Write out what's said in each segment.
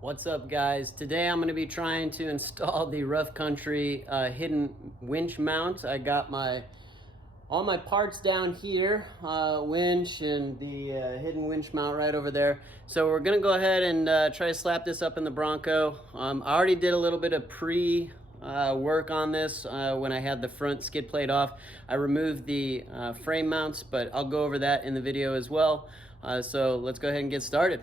What's up, guys? Today I'm going to be trying to install the rough country hidden winch mount. I got all my parts down here, winch and the hidden winch mount right over there. So we're going to go ahead and try to slap this up in the Bronco. I already did a little bit of work on this when I had the front skid plate off. I removed the frame mounts, but I'll go over that in the video as well. So let's go ahead and get started.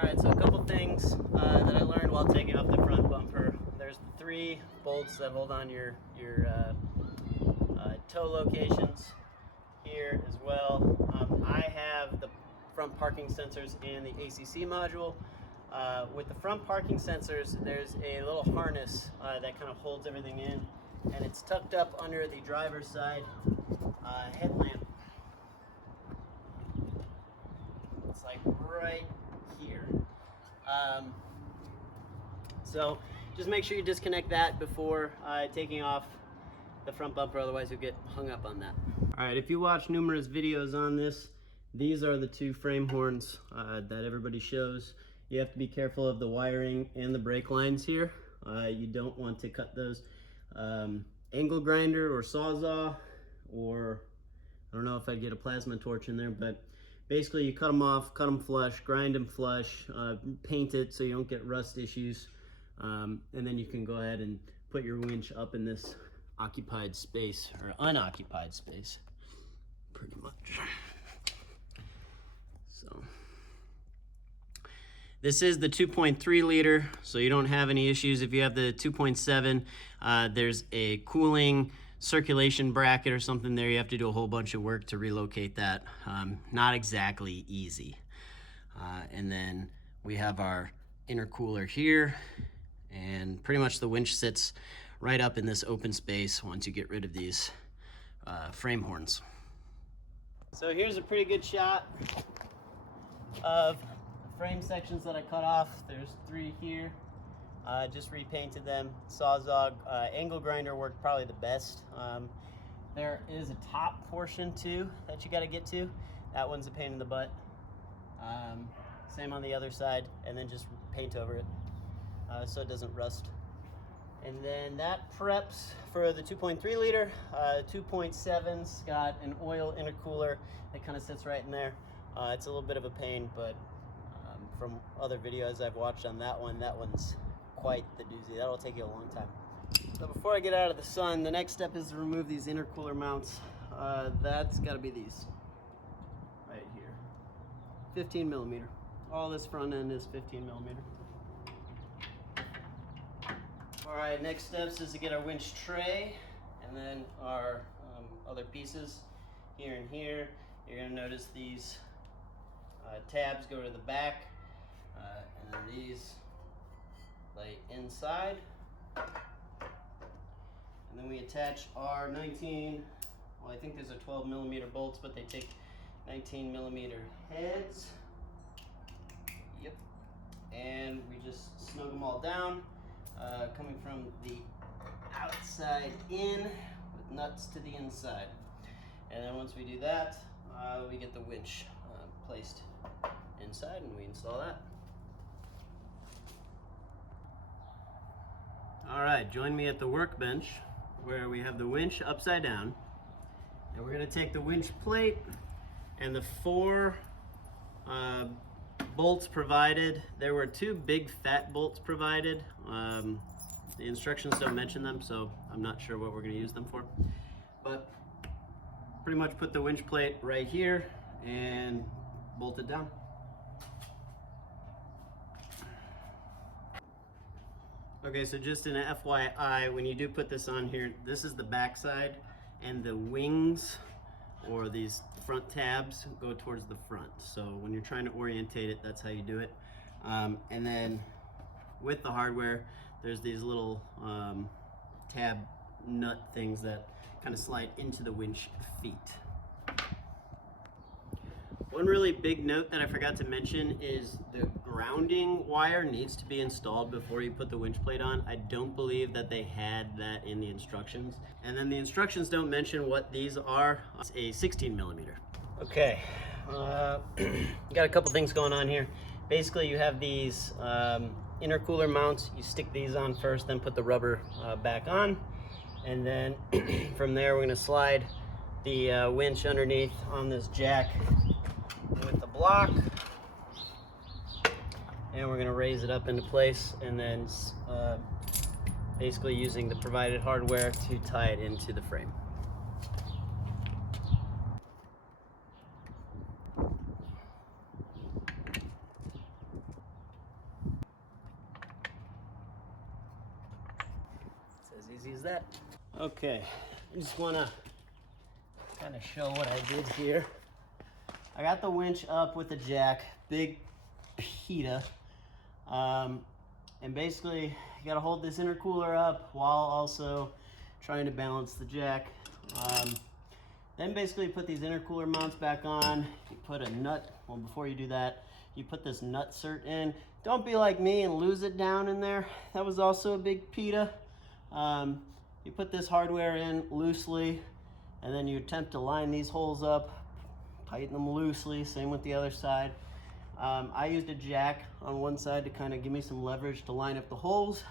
Alright, so a couple things that I learned while taking off the front bumper. There's the 3 bolts that hold on your toe locations here as well. I have the front parking sensors and the ACC module. With the front parking sensors, there's a little harness that kind of holds everything in, and it's tucked up under the driver's side headlamp. It's like right here. So just make sure you disconnect that before taking off the front bumper, otherwise you'll get hung up on that. All right, if you watch numerous videos on this, these are the 2 frame horns that everybody shows. You have to be careful of the wiring and the brake lines here. You don't want to cut those. Angle grinder or sawzall, or I don't know if I'd get a plasma torch in there, but basically you cut them off, cut them flush, grind them flush, paint it so you don't get rust issues, and then you can go ahead and put your winch up in this occupied space, or unoccupied space, pretty much. So this is the 2.3 liter, so you don't have any issues. If you have the 2.7, there's a cooling circulation bracket or something there. You have to do a whole bunch of work to relocate that. Not exactly easy. And then we have our intercooler here, and pretty much the winch sits right up in this open space once you get rid of these frame horns. So here's a pretty good shot of the frame sections that I cut off. There's 3 here. Just repainted them. Sawzall, angle grinder worked probably the best. There is a top portion too that you got to get to. That one's a pain in the butt. Same on the other side, and then just paint over it so it doesn't rust. And then that preps for the 2.3 liter. 2.7's got an oil intercooler that kind of sits right in there. It's a little bit of a pain, but from other videos I've watched on that one's quite the doozy. That'll take you a long time. So before I get out of the sun, the next step is to remove these intercooler mounts. That's got to be these right here. 15 millimeter. All this front end is 15 millimeter. All right, next steps is to get our winch tray and then our other pieces here and here. You're going to notice these tabs go to the back, and then these lay inside. And then we attach our 19, well, I think these are 12 millimeter bolts, but they take 19 millimeter heads. Yep. And we just snug them all down, coming from the outside in with nuts to the inside. And then once we do that, we get the winch placed inside and we install that. All right, join me at the workbench where we have the winch upside down, and we're going to take the winch plate and the 4 bolts provided. There were 2 big fat bolts provided. The instructions don't mention them, so I'm not sure what we're going to use them for, but pretty much put the winch plate right here and bolt it down. Okay, so just an FYI, when you do put this on here, this is the back side, and the wings or these front tabs go towards the front. So when you're trying to orientate it, that's how you do it. And then with the hardware, there's these little tab nut things that kind of slide into the winch feet. One really big note that I forgot to mention is the grounding wire needs to be installed before you put the winch plate on. I don't believe that they had that in the instructions. And then the instructions don't mention what these are. It's a 16 millimeter. Okay, got a couple things going on here. Basically, you have these intercooler mounts. You stick these on first, then put the rubber back on. And then from there, we're gonna slide the winch underneath on this jack with the block, and we're going to raise it up into place, and then basically using the provided hardware to tie it into the frame. It's as easy as that. Okay, I just want to kind of show what I did here. I got the winch up with the jack, big PETA, and basically you gotta hold this intercooler up while also trying to balance the jack. Then basically you put these intercooler mounts back on, you put a nut, well before you do that, you put this nut cert in. Don't be like me and lose it down in there. That was also a big PETA. You put this hardware in loosely, and then you attempt to line these holes up, tighten them loosely, same with the other side. I used a jack on one side to kind of give me some leverage to line up the holes.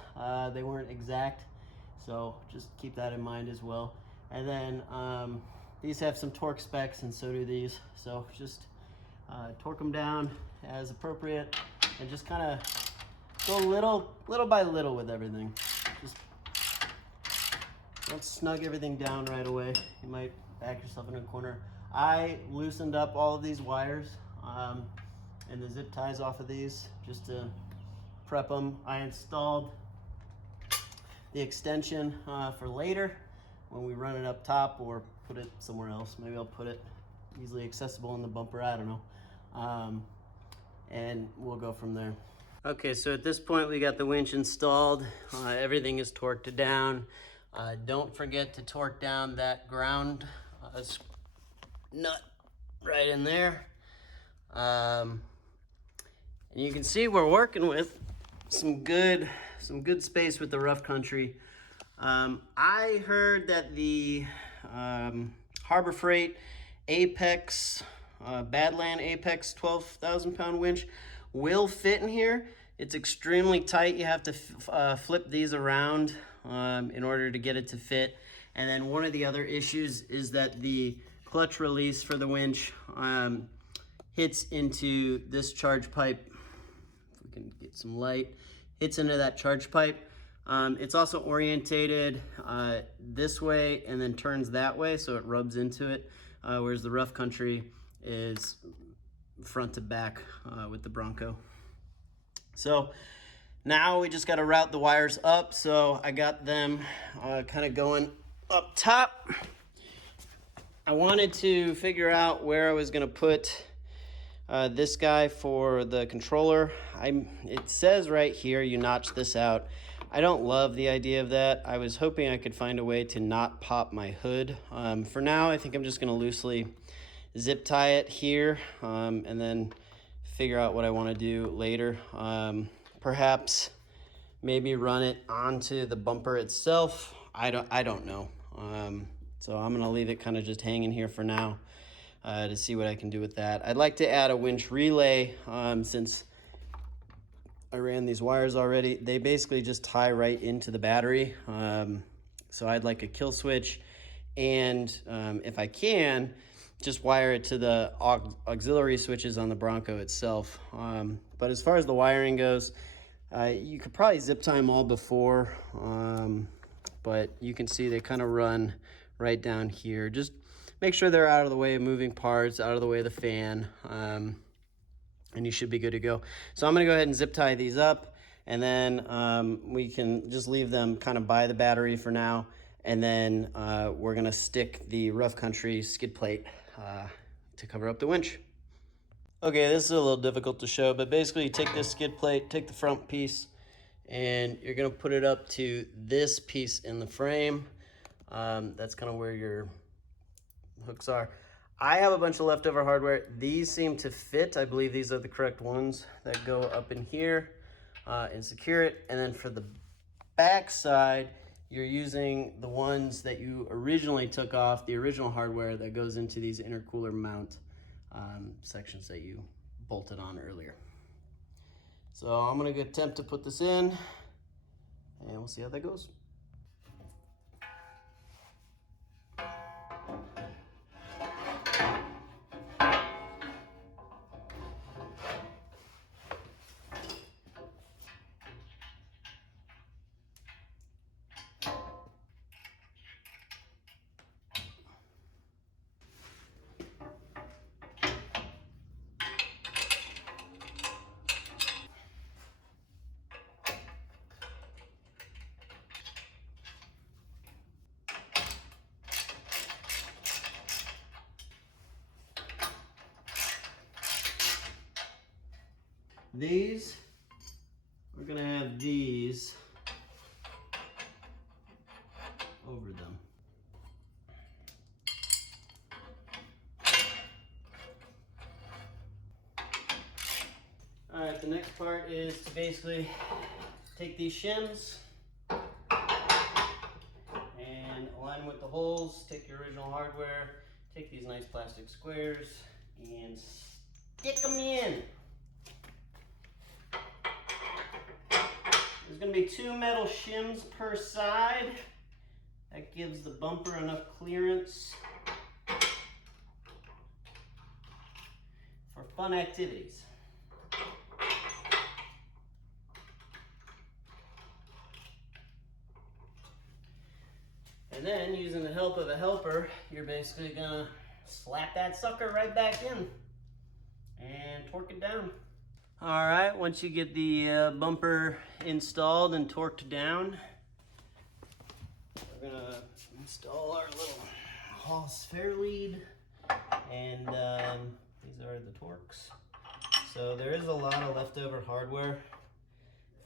They weren't exact, so just keep that in mind as well. And then these have some torque specs, and so do these. So just torque them down as appropriate, and just kind of go little by little with everything. Just don't snug everything down right away. You might back yourself in a corner. I loosened up all of these wires and the zip ties off of these just to prep them. I installed the extension for later when we run it up top or put it somewhere else. Maybe I'll put it easily accessible in the bumper, I don't know. And we'll go from there. Okay, so at this point we got the winch installed. Everything is torqued down. Don't forget to torque down that ground nut right in there. And you can see we're working with some good space with the rough country. I heard that the Harbor Freight Apex Badland Apex 12,000 pound winch will fit in here. It's extremely tight. You have to flip these around in order to get it to fit. And then one of the other issues is that the clutch release for the winch hits into this charge pipe. If we can get some light, hits into that charge pipe. It's also orientated this way and then turns that way, so it rubs into it, whereas the rough country is front to back with the Bronco. So now we just got to route the wires up. So I got them kind of going up top. I wanted to figure out where I was going to put this guy for the controller. It says right here you notch this out. I don't love the idea of that. I was hoping I could find a way to not pop my hood. For now, I think I'm just going to loosely zip tie it here and then figure out what I want to do later. Perhaps maybe run it onto the bumper itself. I don't know. So I'm going to leave it kind of just hanging here for now to see what I can do with that. I'd like to add a winch relay since I ran these wires already. They basically just tie right into the battery. So I'd like a kill switch, and if I can, just wire it to the auxiliary switches on the Bronco itself. But as far as the wiring goes, you could probably zip tie them all before, but you can see they kind of run right down here. Just make sure they're out of the way of moving parts, out of the way of the fan, and you should be good to go. So I'm gonna go ahead and zip tie these up, and then we can just leave them kind of by the battery for now, and then we're gonna stick the rough country skid plate to cover up the winch. Okay, this is a little difficult to show, but basically you take this skid plate, take the front piece, and you're gonna put it up to this piece in the frame. That's kind of where your hooks are. I have a bunch of leftover hardware. These seem to fit. I believe these are the correct ones that go up in here and secure it. And then for the back side, you're using the ones that you originally took off, the original hardware that goes into these intercooler mount sections that you bolted on earlier. So I'm gonna attempt to put this in, and we'll see how that goes. These, we're gonna have these over them. All right, the next part is to basically take these shims and align them with the holes, take your original hardware, take these nice plastic squares and stick them in. There's gonna be 2 metal shims per side. That gives the bumper enough clearance for fun activities. And then, using the help of a helper, you're basically gonna slap that sucker right back in and torque it down. All right, once you get the bumper installed and torqued down, we're gonna install our little Hawse Fairlead, and these are the Torx. So there is a lot of leftover hardware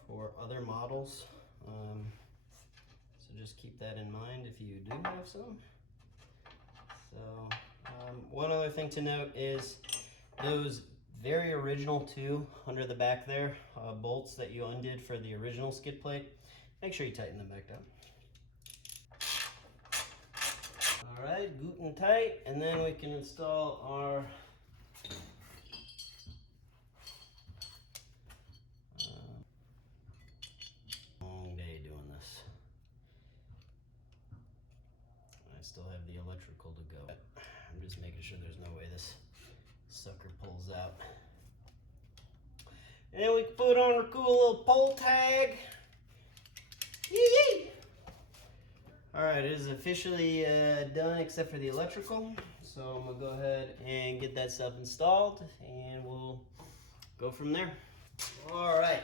for other models, so just keep that in mind if you do have some. So one other thing to note is those very original 2 under the back there, bolts that you undid for the original skid plate, make sure you tighten them back down. All right, good and tight, and then we can install our long day doing this. I still have the electrical to go. I'm just making sure there's no way this sucker pulls out. And then we can put on our cool little pole tag. Yee-yee! All right, it is officially done except for the electrical. So I'm gonna go ahead and get that stuff installed and we'll go from there. All right,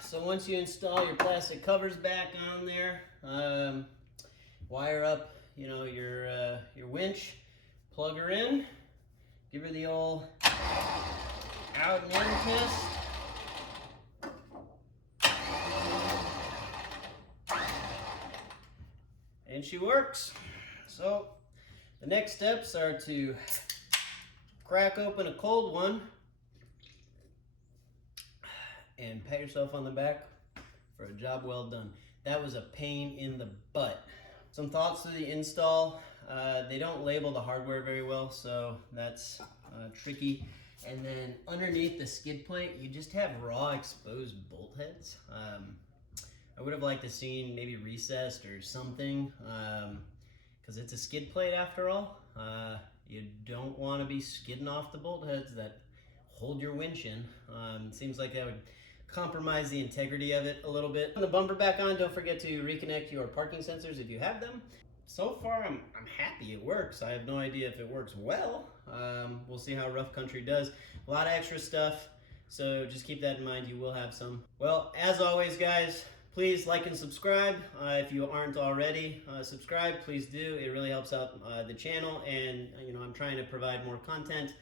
so once you install your plastic covers back on there, wire up, your winch, plug her in, give her the old out and in test. And she works. So the next steps are to crack open a cold one and pat yourself on the back for a job well done. That was a pain in the butt. Some thoughts to the install. They don't label the hardware very well, so that's tricky. And then underneath the skid plate, you just have raw exposed bolt heads. I would have liked to seen maybe recessed or something, because it's a skid plate after all. You don't want to be skidding off the bolt heads that hold your winch in. It seems like that would compromise the integrity of it a little bit. Put the bumper back on, don't forget to reconnect your parking sensors if you have them. So far, I'm happy it works. I have no idea if it works well. We'll see how rough country does. A lot of extra stuff. So just keep that in mind, you will have some. Well, as always, guys, please like and subscribe. If you aren't already subscribed, please do. It really helps out the channel, and I'm trying to provide more content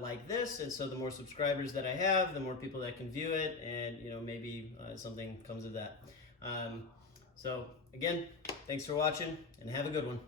like this, and so the more subscribers that I have, the more people that can view it, and maybe something comes of that. So again, thanks for watching, and have a good one.